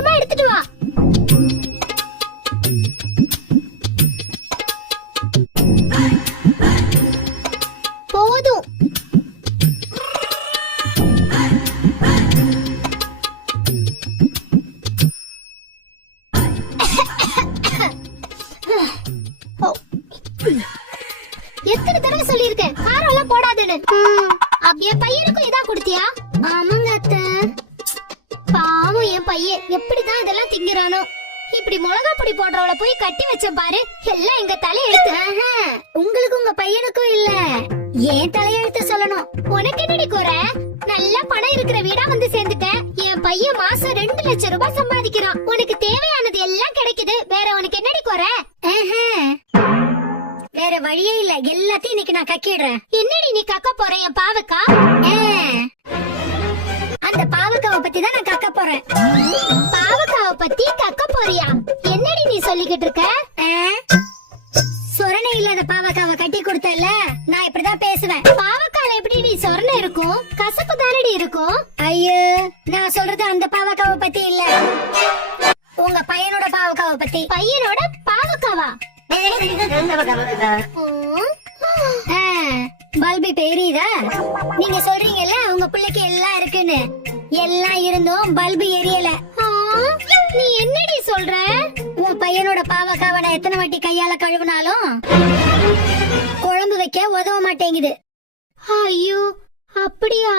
சீக்கிரமா எடுத்துட்டு வா. போதும். எத்தனை தடவை சொல்லிருக்கேன் காரம் எல்லாம் போடாதுன்னு. அப்படியே பையனுக்கும் இதா கொடுத்தியா? ஆமாங்க அத்தை. பாவம் என் பையன் எப்படிதான் இதெல்லாம் திங்கிறானோ. இப்படி மிளகா பொடி போடுறவள போய் கட்டி வச்ச பாரு, எல்லாம் எங்க தலையெழுத்து. உங்களுக்கு உங்க பையனுக்கும் இல்ல, ஏன் தலையெழுத்து சொல்லணும். உனக்கு என்னடி குறை? நல்ல பணம் இருக்கிற வீடா வந்து சேர்ந்துட்டேன். என் பையன் மாசம் 2 லட்சம் ரூபாய் சம்பாதிக்கிறான். உனக்கு தேவையானது எல்லாம் கிடைக்குது, வேற உனக்கு என்னடி குறை? வேற வழியே இல்ல, எல்லாத்தையும் இன்னைக்கு நான் கக்கிடுறேன். என்னடி நீ கக்க போற என் பாவக்கா? அந்த பாவக்காவை பத்தி தான் நான் கக்க போறேன். பாவக்காவை பத்தி கக்க போறியா? என்னடி நீ சொல்லிக்கிட்டு இருக்க? சொரணை இல்லாத பாவக்காவை கட்டி கொடுத்தல, நான் இப்படிதான் பேசுவேன். பாவக்கால எப்படி நீ சொரணை இருக்கும்? கசப்பு தானடி இருக்கும். ஐயோ, நான் சொல்றது அந்த பாவக்காவை பத்தி இல்ல, உங்க பையனோட பாவக்காவை பத்தி. பையனோட பாவக்காவா? பல்பி பெரியதா? நீங்க சொல்றீங்கல்ல உங்க பிள்ளைக்கு எல்லாம் இருக்குன்னு. எல்லாம் இருந்தும் பல்பு எரியல. நீ என்னடி சொல்ற? உன் பையனோட பாவக்காவை நான் எத்தனை வாட்டி கையால கழுவினாலும் குழம்பு வைக்க உதவ மாட்டேங்குது. ஐயோ, அப்படியா?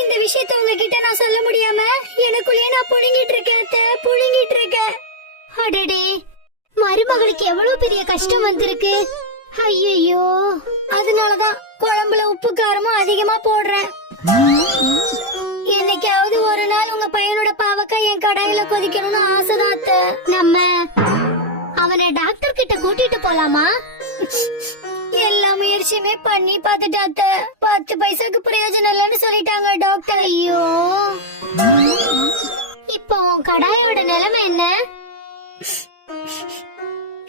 இந்த விஷயத்த உங்ககிட்ட நான் சொல்ல முடியாம எனக்குள்ளே நான் புழுங்கிட்டு இருக்கேன், புழுங்கிட்டு இருக்கேன். அடடே, மருமகளுக்கு எவ்வளவு பெரிய கஷ்டம் வந்திருக்கு. ஐயோ, அதனாலதான் குழம்புல உப்பு காரமும் அதிகமா போடுறேன். என்னைக்காவது ஒரு நாள் உங்க பையனோட பாவக்காய் என் கடாயில கொதிக்கணும்னு ஆசைதான். நம்ம அவனை டாக்டர் கிட்ட கூட்டிட்டு போலாமா? எல்லா முயற்சியுமே பண்ணி பாத்துட்டாத்த, 10 பைசாக்கு பிரயோஜனம் இல்லைன்னு சொல்லிட்டாங்க டாக்டர். ஐயோ, இப்போ கடாயோட நிலைமை என்ன?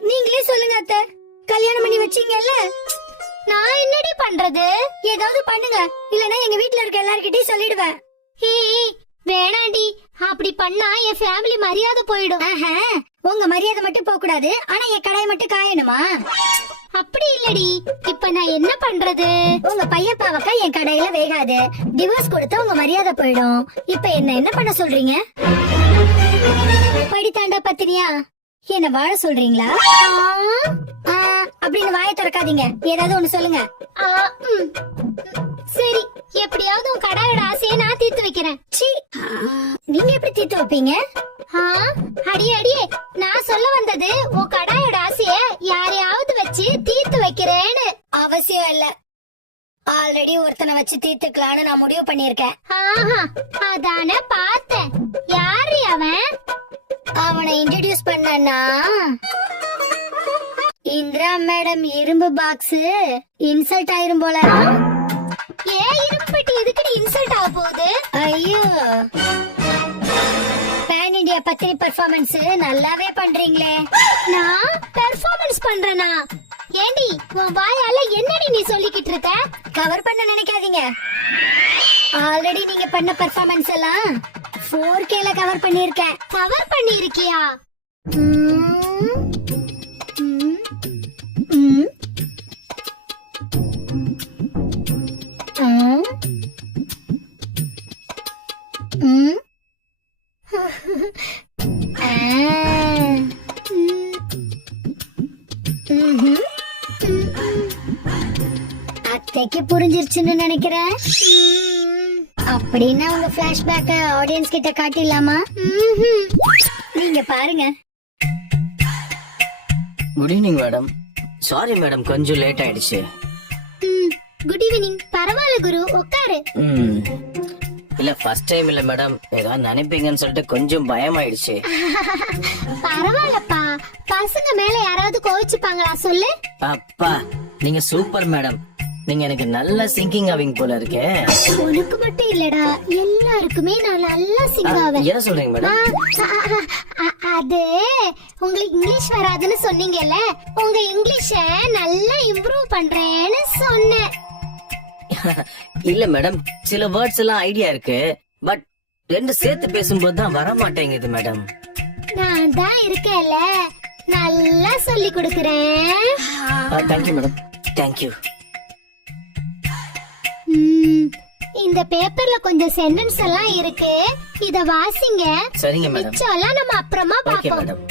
நீங்களே சொல்லுங்க அத்தை. கல்யாணம் பண்ணி வச்சீங்கல்ல, நான் என்னடி பண்றது? ஏதாவது பண்ணுங்க, இல்லனா எங்க வீட்ல இருக்க எல்லார்கிட்டயும் சொல்லிடுவேன். வேணாண்டி, அப்படி பண்ணா என் ஃபேமிலி மரியாதை போயிடும். உங்க மரியாதை மட்டும் போக கூடாது, ஆனா என் கடாய் மட்டும் காயணுமா? அப்படி இல்லடி, இப்ப நான் என்ன பண்றது? உங்க பையன் பாவக்கா என் கடையில வேகாது, டிவோர்ஸ் கொடுத்தா உங்க மரியாதை போயிடும். இப்ப என்ன பண்ண சொல்றீங்க? படித்தாண்டா பத்தினியா, என்ன வாழ சொல்றீங்களா? அப்படின்னு வாயை திறக்காதீங்க, ஏதாவது ஒண்ணு சொல்லுங்க. சரி, எப்படியாவது உன் கடாயோட ஆசையை நான் தீர்த்து வைக்கிறேன். நீங்க எப்படி தீர்த்து வைப்பீங்க? அடியே, நான் சொல்ல வந்தது உன் கடாயோட ஆசைய யாரையாவது வச்சு தீர்த்து வைக்கிறேன்னு. அவசியம் இல்ல, ஆல்ரெடி ஒருத்தனை வச்சு தீர்த்துக்கலான்னு நான் முடிவு பண்ணிருக்கேன். அதானே பார்த்தேன். யாரு அவன்? அவனை இன்ட்ரோடியூஸ் பண்ணனா இந்திரா மேடம் இரும்பு பாக்ஸ் இன்சல்ட் ஆயிரும் போல. ஏன் இரும்பு பெட்டி எதுக்கு இன்சல்ட் ஆக போகுது? ஐயோ, பேன் இந்தியா பத்திரி பெர்ஃபார்மன்ஸ் நல்லாவே பண்றீங்களே. நான் பெர்ஃபார்மன்ஸ் பண்றேனா? ஏண்டி, உன் வாயால என்னடி நீ சொல்லிக்கிட்டு இருக்க? கவர் பண்ண நினைக்காதீங்க, ஆல்ரெடி நீங்க பண்ண பெர்ஃபார்மன்ஸ் எல்லாம் 4Kல கவர் பண்ணிருக்கேன். கவர் பண்ணிருக்கியா? அத்தைக்கு புரிஞ்சிருச்சுன்னு நினைக்கிறேன். அப்படின்னா உங்க பிளாஷ்பேக்க ஆடியன்ஸ் கிட்ட காட்டிடலாமா? நீங்க பாருங்க. Good evening madam. Sorry madam, கொஞ்சம் லேட் ஆயிடுச்சு. Good evening. பரவாயில்ல குரு, உட்காரு. இல்ல ஃபர்ஸ்ட் டைம் இல்ல மேடம், ஏதாவது நினைப்பீங்கன்னு சொல்லிட்டு கொஞ்சம் பயம் ஆயிடுச்சு. பரவாயில்லப்பா, பசங்க மேல யாராவது கோவிச்சுப்பாங்களா சொல்லு. அப்பா, நீங்க சூப்பர் மேடம். நீங்க எனக்கு நல்ல சிங்கிங் ஆவீங்க போல இருக்கே. உனக்கு மட்டும் இல்லடா, எல்லாருக்குமே நான் நல்லா சிங் ஆவேன். என்ன சொல்றீங்க மேடம்? அது உங்களுக்கு இங்கிலீஷ் வராதுன்னு சொன்னீங்கல்ல, உங்க இங்கிலீஷ நல்லா இம்ப்ரூவ் பண்றேன்னு சொன்னேன். இல்ல மேடம், சில வேர்ட்ஸ் எல்லாம் ஐடியா இருக்கு, பட் ரெண்டு சேர்த்து பேசும்போது தான் வர மாட்டேங்குது மேடம். நான் தான் இருக்கேன்ல, நல்லா சொல்லி கொடுக்கறேன். Thank you madam, thank you. இந்த பேப்பர்ல கொஞ்சம் சென்டென்ஸ் எல்லாம் இருக்கு, இத வாசிங்க. சரிங்க மேடம். மிச்சம் எல்லாம் நம்ம அப்புறமா ஓகே பாப்போம். மேடம்.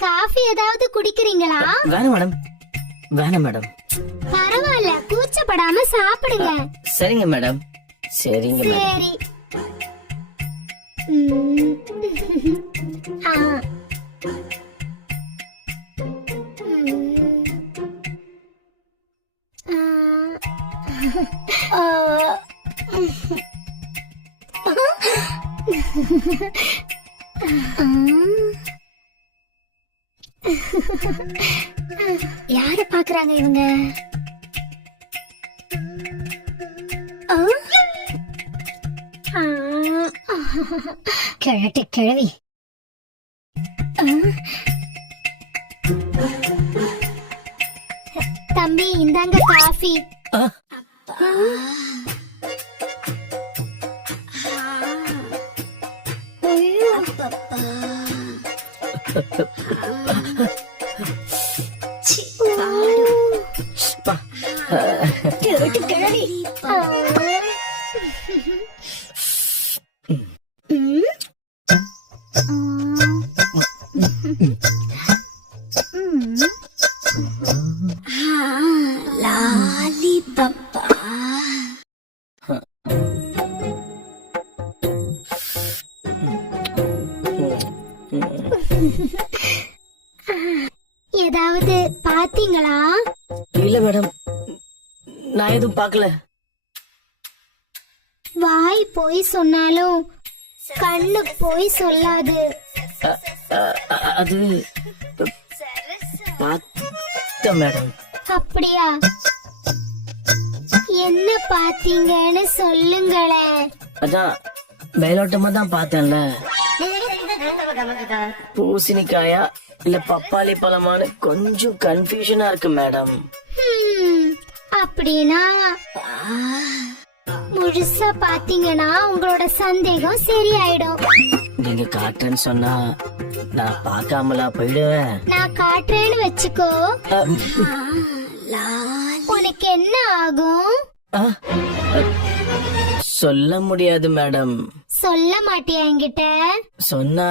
காஃபி ஏதாவது குடிக்கிறீங்களா? வேணாம் மேடம், வேணாம் மேடம். பரவாயில்ல, கூச்சப்படாம சாப்பிடுங்க. சரிங்க மேடம், சரிங்க மேடம். சரி. ம். ஆ. யார பாக்குறாங்க இவங்க? கிழட்டு கிழவி. தம்பி, இந்தாங்க காஃபி. ஆ, பா. கிழட்டு கிழவி. ஏதாவது பாத்தீங்களா? இல்ல மேடம், நான் எதுவும் பார்க்கல. வாய் போய் சொன்னாலும் கண்ணு போய் சொல்லாது. அது பார்த்த மேடம். அப்படியா? என்ன பாத்தீங்கன்னு சொல்லுங்களேன். அதான் மேலோட்டமா தான் பார்த்தேன்ல. பூசணிக்காயா இல்ல பப்பாளி பழமானு கொஞ்சம் கன்ஃபியூஷனா இருக்கு மேடம். அப்படின்னா முழுசா பாத்தீங்கன்னா உங்களோட சந்தேகம் சரியாயிடும். நீங்க காட்டுறேன்னு சொன்னா நான் பார்க்காமலா போயிடுவேன். நான் காட்டுறேன்னு வச்சுக்கோ, உனக்கு என்ன ஆகும்? அ, சொல்ல முடியாது மேடம். சொல்ல மாட்டியா என்கிட்ட? சொன்னா